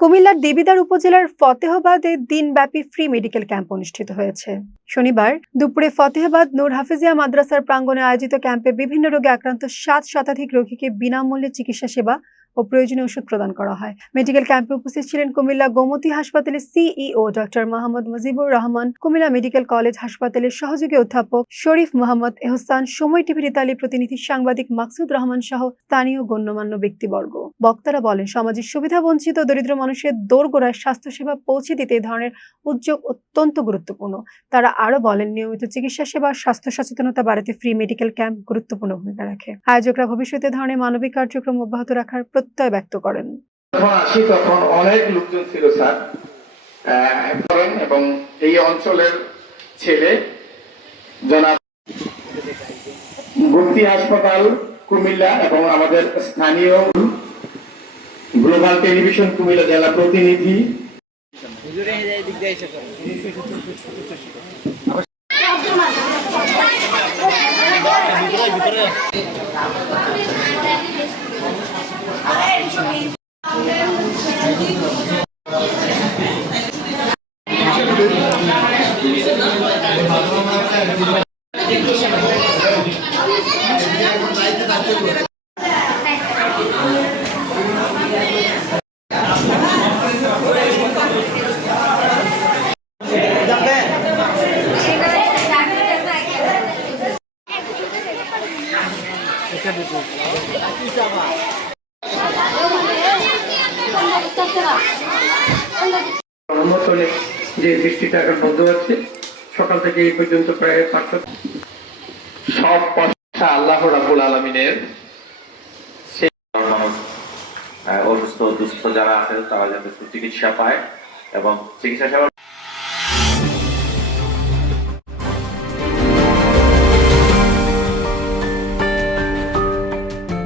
কুমিল্লার দেবিদ্বার উপজেলার ফতেহাবাদে দিনব্যাপী ফ্রি মেডিকেল ক্যাম্প অনুষ্ঠিত হয়েছে। শনিবার দুপুরে ফতেহাবাদ নূর হাফিজিয়া মাদ্রাসার প্রাঙ্গণে আয়োজিত ক্যাম্পে বিভিন্ন রোগে আক্রান্ত 7 শতাধিক রোগীকে বিনামূল্যে চিকিৎসা সেবা ও প্রয়োজনীয় ওষুধ প্রদান করা হয়। মেডিকেল ক্যাম্পে উপস্থিত ছিলেন কুমিল্লা গোমতী হাসপাতালের CEO doctor Mohammad Mujibur Rahman, Comilla medical college হাসপাতালের সহযোগী অধ্যাপক শরীফ মোহাম্মদ এহসান, সময় টিভির ইতালি প্রতিনিধি সাংবাদিক মাকসুদ রহমান সহ স্থানীয় গণ্যমান্য ব্যক্তিবর্গ। বক্তারা বলেন, সমাজের সুবিধা বঞ্চিত দরিদ্র মানুষের দোরগোড়ায় স্বাস্থ্যসেবা পৌঁছে দিতে এই ধরনের উদ্যোগ অত্যন্ত গুরুত্বপূর্ণ। তারা আরো বলেন, নিয়মিত চিকিৎসা সেবা, স্বাস্থ্য সচেতনতা বাড়াতে ফ্রি মেডিকেল ক্যাম্প গুরুত্বপূর্ণ ভূমিকা রাখে। আয়োজকরা ভবিষ্যতে ধরনের মানবিক কার্যক্রম অব্যাহত রাখার প্রত্যয় ব্যক্ত করেন। তখন অনেক লোকজন ছিল স্যার, এবং এই অঞ্চলের ছেলে জনাব গুপ্তি হাসপাতাল কুমিল্লা এবং আমাদের স্থানীয় গ্লোবাল টেলিভিশন কুমিল্লা জেলা প্রতিনিধি যে 60 টাকার মধ্যে আছে, সকাল থেকে এই পর্যন্ত প্রায় 500। সব পয়সা আল্লাহ রাব্বুল আলামিনের। মানুষ অসুস্থ দুস্থ যারা আছে তারা যাতে চিকিৎসা পায় এবং চিকিৎসা সেবা